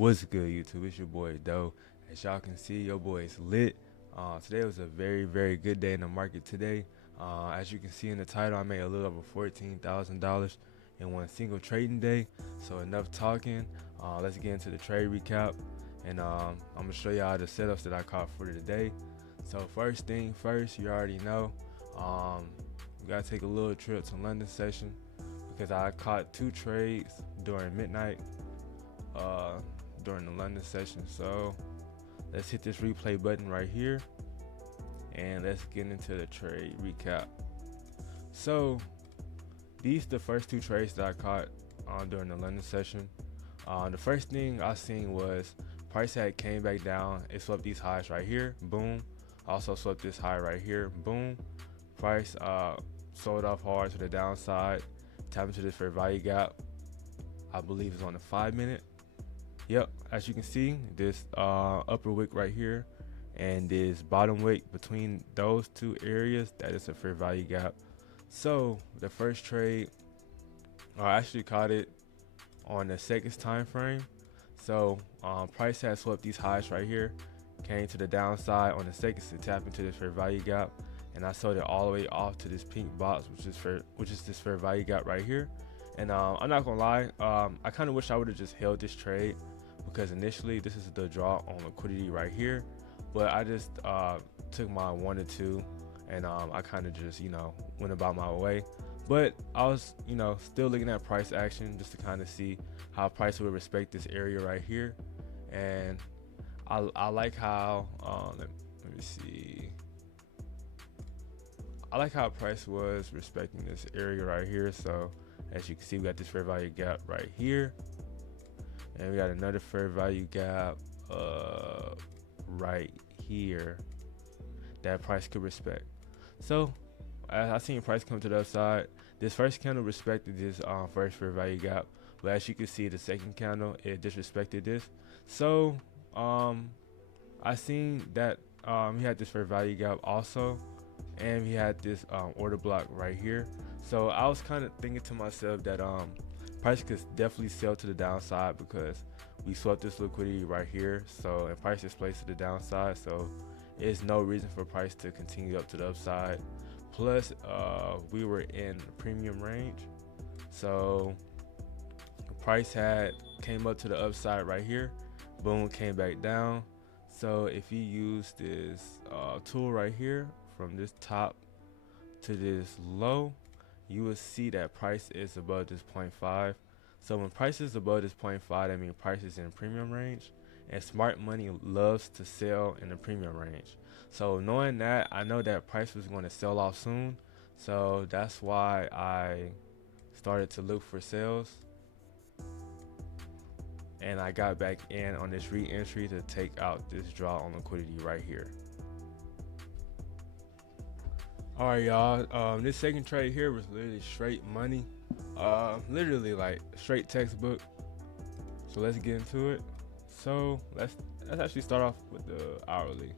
What's good, YouTube? It's your boy Doe. As y'all can see, your boy is lit. Today was a very good day in the market today. As you can see in the title, I made a little over $14,000 in one single trading day. So enough talking. Let's get into the trade recap, and I'm gonna show y'all the setups that I caught for today. So first thing first, you already know, we gotta take a little trip to London session because I caught 2 trades during midnight. During the London session. So let's hit this replay button right here and let's get into the trade recap. So these the first 2 trades that I caught during the London session. The first thing I seen was price had came back down. It swept these highs right here, boom. Also swept this high right here, boom. Price sold off hard to the downside, tapped into this fair value gap. I believe it's on the 5-minute. Yep, as you can see, this upper wick right here and this bottom wick between those 2 areas, that is a fair value gap. So the first trade, I actually caught it on the seconds time frame. So price has swept these highs right here, came to the downside on the seconds to tap into this fair value gap, and I sold it all the way off to this pink box, which is this fair value gap right here. And I'm not gonna lie, I kind of wish I would have just held this trade, because initially this is the draw on liquidity right here, but I just took my 1 or 2 and I kind of just went about my way. But I was still looking at price action just to kind of see how price would respect this area right here. And I like how let me see, I like how price was respecting this area right here. So as you can see, we got this fair value gap right here, and we got another fair value gap right here that price could respect. So I seen price come to the upside. This first candle respected this first fair value gap, but as you can see, the second candle, it disrespected this. So I seen that he had this fair value gap also, and he had this order block right here. So I was kind of thinking to myself that price could definitely sell to the downside because we swept this liquidity right here. So, and price is placed to the downside, so there's no reason for price to continue up to the upside. Plus we were in premium range, so price had came up to the upside right here, boom, came back down. So if you use this tool right here from this top to this low, you will see that price is above this 0.5. So when price is above this 0.5, that means price is in premium range, and smart money loves to sell in the premium range. So knowing that, I know that price was going to sell off soon, so that's why I started to look for sales, and I got back in on this re-entry to take out this draw on liquidity right here. All right, y'all, this second trade here was literally straight money, literally like straight textbook. So let's get into it. So let's actually start off with the hourly.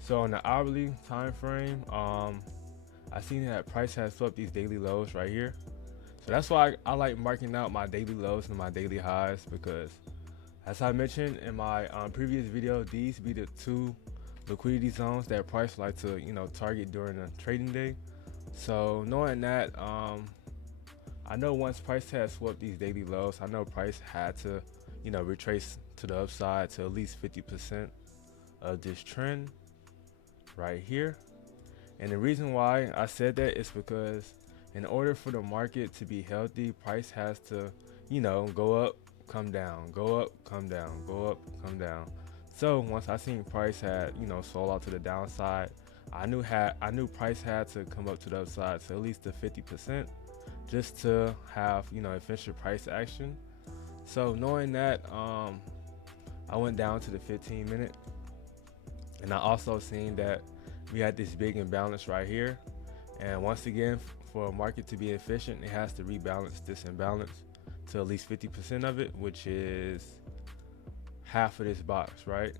So on the hourly time frame, I seen that price has swept these daily lows right here. So that's why I like marking out my daily lows and my daily highs, because as I mentioned in my previous video, these be the 2 liquidity zones that price like to target during a trading day. So knowing that, I know once price has swept these daily lows, I know price had to retrace to the upside to at least 50% of this trend right here. And the reason why I said that is because in order for the market to be healthy, price has to go up, come down, go up, come down, go up, come down. So once I seen price had sold out to the downside, I knew price had to come up to the upside to at least the 50% just to have efficient price action. So knowing that, I went down to the 15-minute, and I also seen that we had this big imbalance right here, and once again, for a market to be efficient, it has to rebalance this imbalance to at least 50% of it, which is half of this box, right?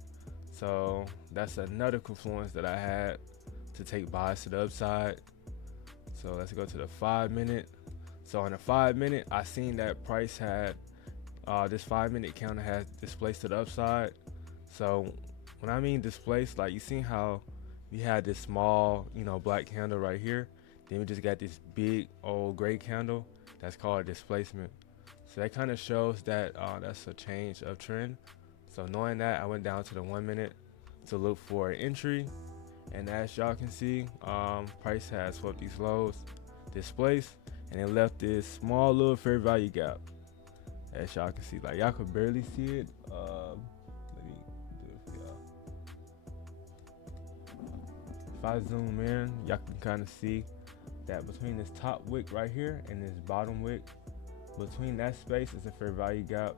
So that's another confluence that I had to take buys to the upside. So let's go to the 5-minute. So on the 5-minute, I seen that price had this 5-minute counter has displaced to the upside. So when I mean displaced, like you see how we had this small, black candle right here. Then we just got this big old gray candle. That's called displacement. So that kind of shows that that's a change of trend. So knowing that, I went down to the 1 minute to look for an entry. And as y'all can see, price has swept these lows, displaced, and it left this small little fair value gap. As y'all can see, like y'all could barely see it. Let me do it for y'all. If I zoom in, y'all can kind of see that between this top wick right here and this bottom wick, between that space is a fair value gap.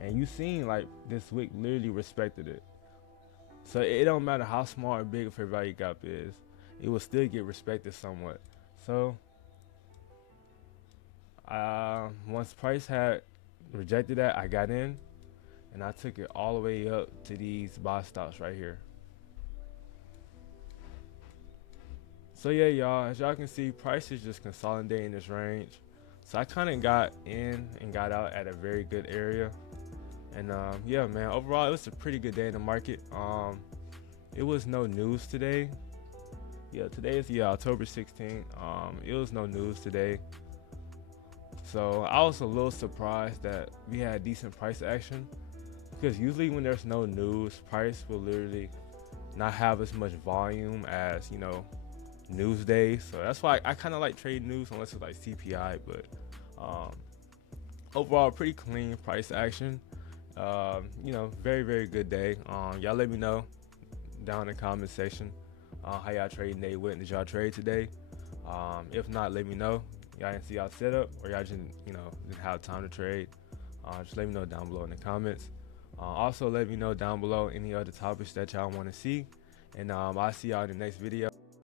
And you seen like this wick literally respected it. So it don't matter how small or big a fair value gap is, it will still get respected somewhat. So once price had rejected that, I got in and I took it all the way up to these buy stops right here. So yeah, y'all, as y'all can see, price is just consolidating this range. So I kind of got in and got out at a very good area. And yeah, man, overall it was a pretty good day in the market. It was no news today. Yeah, today is October 16th. It was no news today. So I was a little surprised that we had decent price action, because usually when there's no news, price will literally not have as much volume as, news days. So that's why I kind of like trade news unless it's like CPI, but overall pretty clean price action. Very, very good day. Y'all let me know down in the comment section how y'all trading day went. Did y'all trade today? If not, let me know. Y'all didn't see y'all setup, or y'all just didn't have time to trade. Just let me know down below in the comments. Also let me know down below any other topics that y'all want to see, and I'll see y'all in the next video.